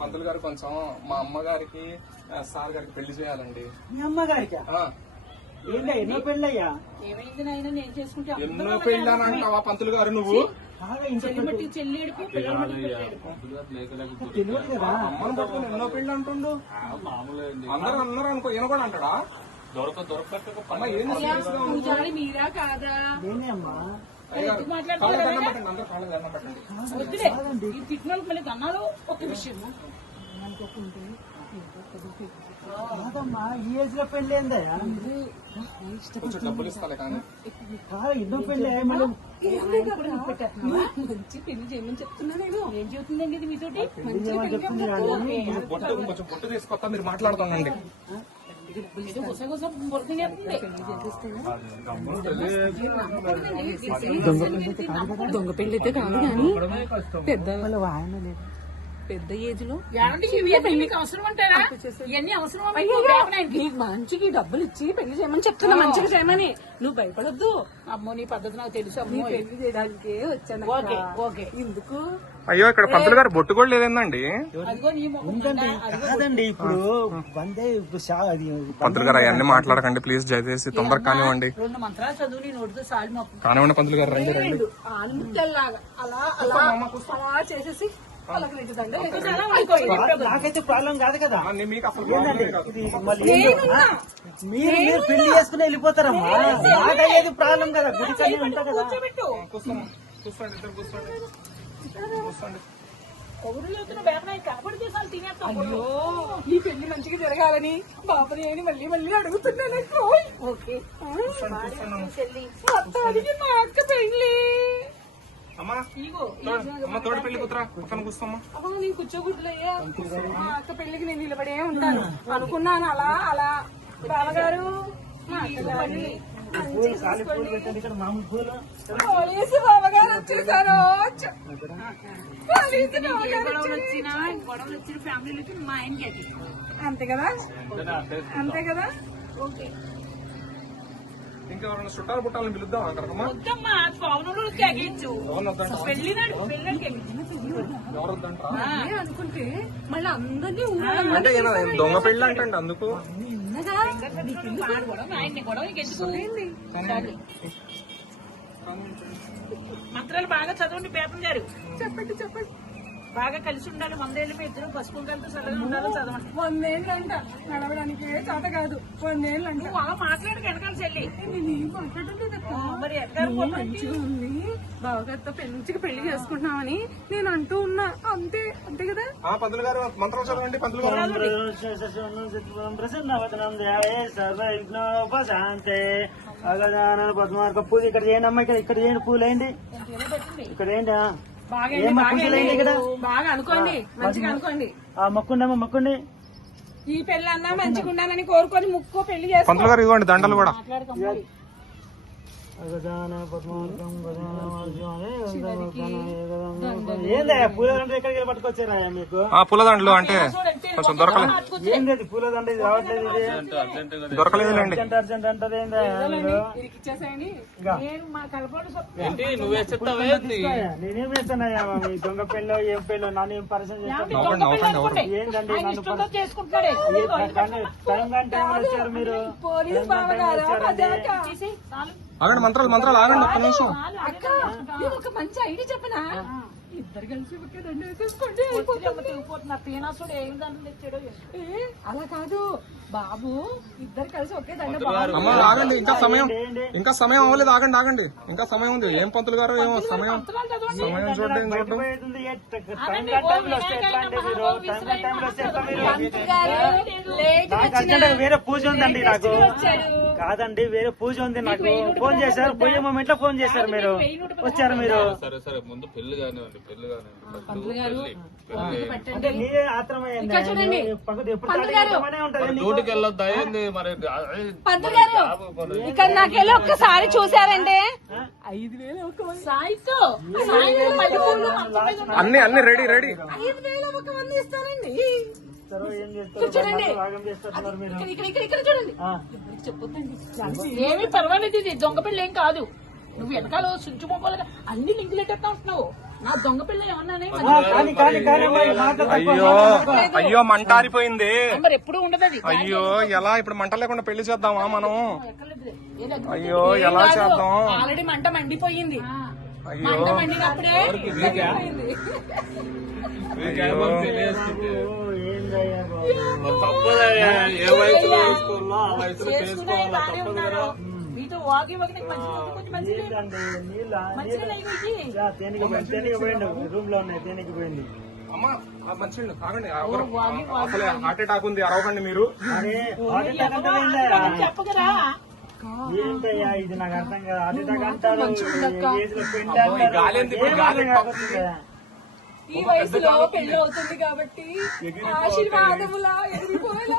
పంతులు గారు కొంచెం మా అమ్మగారికి సార్ గారికి పెళ్లి చేయాలండి. మీ అమ్మగారికి ఏంటో ఎన్నో పెళ్ళయ్యా? ఏమైంది నాయన నేను చేసుకుంటే ఎన్నో పెళ్ళి అని అంటావా పంతులు గారు నువ్వు? చెల్లిమట్టి చెల్లేడుపు తెలియదు కదా. అమ్మను పట్టుకుని ఎన్నో పెళ్లి అంటుండు. అందరూ అన్నారు అనుకో, ఈయన కూడా అంటాడా? అమ్మ ఏం పూజారి మీరా కాదా? నేనే అమ్మా. వద్దులే ఈ తిట్టినోళ్ళకి మళ్ళీ అన్నారు. ఒక విషయము కాదమ్మా, ఈ ఏజ్ లో పెళ్లి ఏందయ్యా? డబ్బులు ఇస్తాలే కానీ ఎన్నో పెళ్లి మళ్ళీ మంచి పెళ్లి చేయమని చెప్తున్నా నేను. ఏం చెబుతుందండి ఇది మీతోటి? కొంచెం పొట్టు తీసుకొస్తా, మీరు మాట్లాడుతానండి. దొంగ పెళ్లి అయితే కాదు కానీ పెద్ద పెద్ద ఏజ్ లో పెళ్లికి అవసరం అంటారా? ఇవన్నీ అవసరం. మంచికి డబ్బులు ఇచ్చి పెళ్లి చేయమని చెప్తున్నా, మంచిగా చేయమని. నువ్వు భయపడొద్దు. అమ్మో నీ పద్ధతి నాకు తెలుసు. అమ్మో పెళ్లి చేయడానికి వచ్చాను. Okay okay. ఎందుకు? అయ్యో ఇక్కడ పంతులు గారు బొట్టు కూడా లేదండి. కాదండి ఇప్పుడు పంతులు గారు అవన్నీ మాట్లాడకండి ప్లీజ్, దయచేసి తొందరగా కానివ్వండి. 2 మంత్రాలు చదువు నీ నోటితో సాలి మొక్క కానివ్వండి పంతులు గారు, రండి రండి. ఆలుముద్దల్లాగా అలా అలా చేసేసి నాకైతే ప్రాబ్లం కాదు కదా. మీకు అసలు మీరు పెళ్లి చేసుకుని వెళ్ళిపోతారమ్మా. నాకయ్యేది ప్రాబ్లం కదా. గుడికన్నీ ఉంటా కదా. అయ్యో ఈ పెళ్లి మంచిగా జరగాలని బాబని అని మళ్ళీ మళ్ళీ అడుగుతున్నాను. ఓకే అడిగి మా అక్క పెళ్లి తోడు పెళ్లి కూతురా పక్కన కూర్చోమ్మా. అబ్బా నేను కూర్చోకూడదయ్యా. మా అక్క పెళ్లికి నేను నిలబడే ఉంటాను అనుకున్నాను. అలా అలా బావగారు పోలీసు బావగారు వచ్చేసారు. గొడవలు వచ్చిన ఫ్యామిలీలకి మా ఆయనకి అది అంతే కదా, అంతే కదా. ఓకే ఇంకెవరైనా చుట్టాలు పుట్టాలని పిలుద్దాం అంటారమ్మా. వద్దమ్మా పవనంలో తెగించు. పెళ్లినాడు అనుకుంటే మళ్ళీ అందరినీ అంటే దొంగ పెళ్లి అంటే అందుకు మంత్రాలు బాగా చదవండి. పేపర్ గారు చెప్పండి చెప్పండి. బాగా కలిసి ఉండాలి. 100 ఏళ్ళు మీ ఇద్దరు పసుపు కలిసి చల్లగా ఉండాలి. చదవండి. 100 ఏళ్ళు అంట నడవడానికి చేత కాదు. 100 ఏళ్ళు అంటే బాగా మాట్లాడి వెనకాల చెల్లి. నేనేం మాట్లాడలేదు. మరి ఎక్కడ మంచిగా ఉంది బావగారితో మంచిగా పెళ్లి చేసుకుంటున్నామని నేను అంటూ ఉన్నా. అంతే అంతే కదా. పంతులు గారు మంత్రం చదవండి. పంతులు గారు పద్మార్క పూజ ఇక్కడ చేయండి అమ్మా. ఇక్కడ చేయండి పూలు వేయండి. ఇక్కడ ఏంటి బాగా అనుకోండి, మంచిగా అనుకోండి. మొక్కుండమ్మా మొక్కండి. ఈ పెళ్లి అన్నా మంచిగా ఉండాలని కోరుకొని ముక్కో పెళ్లి చేస్తాం. పంతులు గారు ఇవ్వండి దండలు కూడా. పూలదండ ఎక్కడికి పట్టుకొచ్చారా మీకు? పూలదండలు అంటే కొంచెం దొరకలేదు. ఏంటి పూలదండ ఇది రావట్లేదు. దొరకలేదులేండి. అర్జెంట్ అంటది. నేనేం చేస్తానయ్యా మీ దొంగ పెళ్ళో ఏం పెళ్ళో నన్ను ఏం పరిచయం చేస్తాను. ఏంటండి నన్ను టైం వచ్చారు మీరు. ఆగండి మంత్రాలు మంత్రాలు ఆగండి ఒక్క నిమిషం. ఒక మంచి ఐడియా చెప్పనా? ఇద్దరు కలిసి దండ వేసేసుకోండి. పీనాసుడు ఏం దండ తెచ్చాడో. అలా కాదు బాబు, ఇద్దరు కలిసి ఒకే దండ. అమ్మ ఆగండి, ఇంకా సమయం అవ్వలేదు. ఆగండి ఆగండి, ఇంకా సమయం ఉంది. ఏం పంతులు గారు ఏమో సమయం చూడండి. వేరే పూజ ఉందండి నాకు. కాదండి వేరే పూజ ఉంది నాకు. ఫోన్ చేశారు, పోయే మూమెంట్ లో ఫోన్ చేశారు. మీరు వచ్చారు. మీరు ఇక్కడ నాకెళ్ళి ఒక్కసారి చూసారండి. 5,000 సాయితో అన్ని రెడీ 5,000 ఒక మంది ఇస్తారండి. చూడండి ఇక్కడ చూడండి. చెప్పొద్దండి, ఏమీ పర్వాలేదు. ఇది దొంగ పెళ్ళి ఏం కాదు. నువ్వు వెనకాల సుంచు మొక్కలుగా అన్ని లింకులు ఎట్టేస్తా ఉంటున్నావు. నా దొంగ పిల్ల ఏమన్నానే కానీ కానీ కానీ అమ్మాయి, మాట తక్కువ, అయ్యో మాట తక్కువ. అయ్యో మంటారిపోయింది. మరి ఎప్పుడు ఉండదు అది. అయ్యో ఎలా ఇప్పుడు మంట లేకుండా పెళ్లి చేద్దామా మనం? అయ్యో ఎలా చేద్దాం? ఆల్రెడీ మంట మండిపోయింది. అయ్యో మంట మండినప్పుడే అయ్యో ఏందయ్యా బాబు. చేసుకున్నాయి బాగానే ఉన్నారు. మీతో వాకి వాకి నాకు కొంచెం మంచి ఏంటండి, నీళ్ళ మంచిగా తేనెకి పోయిండు, రూమ్ లో ఉన్నాయి, తేనెకి పోయింది. అమ్మా ఆ మంచినీళ్ళు తాగండి. అసలే హార్ట్ అటాక్ ఉంది, అరవకండి మీరు. అరే హార్ట్ అటాక్ అంటే ఏందయ్యా? చెప్పగరా ఏంటయ్యా ఇది నాకు అర్థం కాదు. హార్ట్ అటాక్ అంటారు, ఏజ్ లో పెళ్లి అబ్బో, ఈ గాలి ఏంది? ఇప్పుడు గాలి అంటారు. ఈ వయసులో పెళ్లి అవుతుంది కాబట్టి ఆశీర్వాదములా ఎగిరిపోయేలా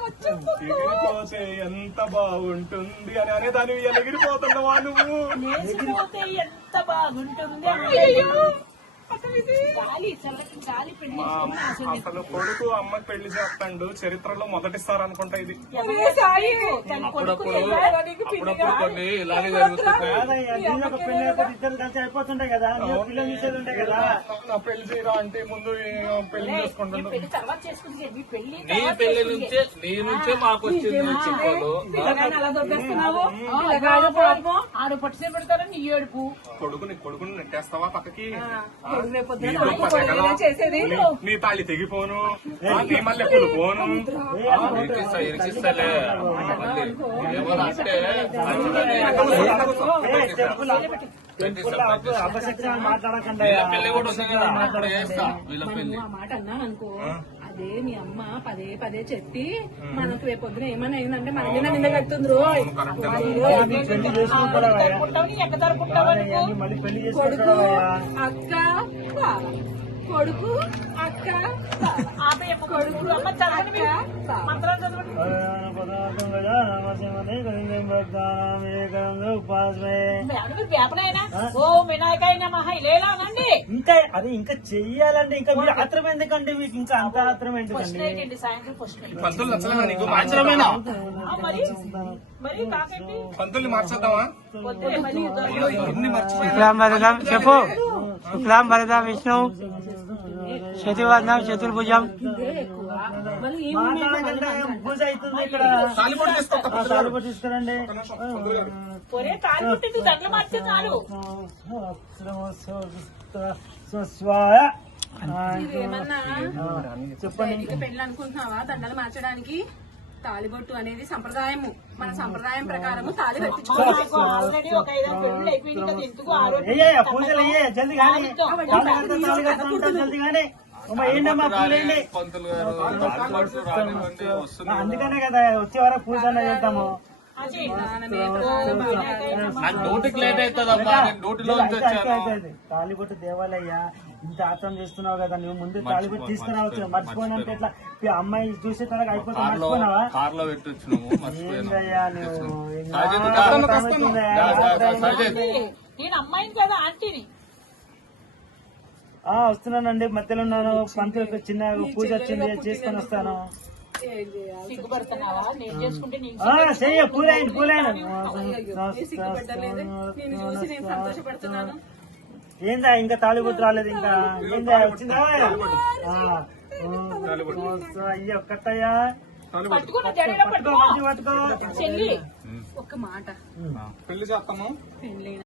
ఎగిరిపోతే ఎంత బాగుంటుంది అని అనేదాన్ని ఎగిరిపోతున్నావా నువ్వు? లేచిపోతే ఎంత బాగుంటుంది. గాలి చల్లకి గాలి పెళ్లి చేసుకుని ఆశీర్వాదం. అసలు కొడుకు అమ్మకి పెళ్లి చేస్తాడు, చరిత్రలో మొదటిసారి అనుకుంటా ఇది. కొన్ని ఇలాగే జరుగుతుంది. కాదయ్యా, నీళ్ళు ఒక పెళ్లి అయిపోతే ఇద్దరు కలిసి అయిపోతుంటాయి కదా, నువ్వు పిల్లలు తీసేది ఉంటాయి కదా. నా పెళ్లి చేయరా అంటే ముందు పెళ్లి చేసుకుంటాడు. పెళ్లి తర్వాత చేసుకుంటే మీ పెళ్లి నీ పెళ్లి నుంచే నీ నుంచే మాకు వచ్చింది చెప్పాను. పిల్లగాని అలా దొరికేస్తున్నావు. ఆడు పట్టుసే పెడతారని నీ ఏడుపు. కొడుకుని నెట్టేస్తావా పక్కకి? రేపొద్దున నీతో పచ్చగల, నీ తాళి తెగిపోను, నీ మల్లె పూలు పోను. ఇరికిస్తాలే మళ్ళీ ఏమన్నా అంటే అపశక్తి మాట్లాడకండి. వీళ్ళ పెళ్లి కూడా ఉంది కదా, అక్కడ చేస్తా వీళ్ళ పెళ్లి. ఆ మాట అన్నాను అనుకో, అదే మీ అమ్మ పదే పదే చెప్పి మనకు రేపొద్దున ఏమైనా అయిందంటే మన మీద నింద కడుతుంది. మళ్ళీ పెళ్లి కొడుకు చేసుకుంటావా? అక్క బావ. కొడుకు అక్క బావ. కొడుకు అమ్మ చదవండి మీరు. మంత్రాలు చదవండి. మీరు వేపనైనా ఓ వినాయకైనా మహా ఇలేలా అనండి. ఇంకా అది ఇంకా చెయ్యాలండి. ఇంకా మీరు ఆత్రం ఎందుకండి? మీకు ఇంకా అంత ఆత్రం ఫస్ట్ ఎందుకండి? నైట్ అండి, సాయంత్రం ఫస్ట్ నైట్. పంతులు నచ్చలేదా నీకు? మార్చడమేనా? మరి కాకేంటి పంతుల్ని మార్చేద్దామా? వద్దులే, మరి ఎన్ని మర్చిపోయి శుక్లాం వరదం చెప్పు శుక్లాం వరదం విష్ణు శతివర్ణం చతుర్భుజం మళ్ళీ ఏం మాట్లాడకండి, పూజ అవుతుంది ఇక్కడ. తాలిబొట్టు తీసుకో. తాలిబొట్టు తీసుకురండి. ఒరే తాళి పుట్టింది దండలు మార్చే చాలు. స్వాయ. ఏమన్నా చెప్పండి. నీకు పెళ్లి అనుకుంటున్నావా? దండలు మార్చడానికి తాళిబొట్టు అనేది సంప్రదాయము. మన సంప్రదాయం ప్రకారము తాళి ఆల్రెడీ ఒక 5 పెళ్లి అయిపోయింది కదా, ఎందుకు అయ్యా పూజలు అయ్యే జల్ది కానీ జల్ది కానీ. ఏంటమ్మా పూలేండి. పంతులు గారు తాలిబొట్టు రానివ్వండి, వస్తుంది. అందుకనే కదా వచ్చే వరకు పూజ చేద్దాము. నాకు డ్యూటీకి లేట్ అవుతుందమ్మా, నేను డ్యూటీలో నుంచి వచ్చాను. తాలిబొట్టు దేవాలయ్యా, ఇంత ఆత్రం చేస్తున్నావు కదా, నువ్వు ముందు తాలిబొట్టు తీసుకురావచ్చు. మర్చిపోయినంటే ఎట్లా? అమ్మాయి చూసే తనకు అయిపోతే మర్చిపోయినావా? కార్లో పెట్టొచ్చు నువ్వు, మర్చిపోయాను. ఏందయ్యా నువ్వు? నేను అమ్మాయిని కదా ఆంటీని. వస్తున్నానండి, మధ్యలో ఉన్నాను. పంతులకు చిన్న పూజ వచ్చింది, చేసుకొని వస్తాను. సిగ్గుపడుతున్నావా? నేను చేసుకుంటే నేను చెయ్య పూలైంది పూలైంది. సంతోషపడుతున్నాను. ఏందా ఇంకా తాళిబొట్టు రాలేదు? ఇంకా ఏందా వచ్చిందా? అయ్యో ఒక్కటయ్యా, పట్టుకున్న జడలో పట్టుకో. పట్టుకో. చెల్లి ఒక్క మాట, పెళ్లి చేస్తాము. పెళ్ళైన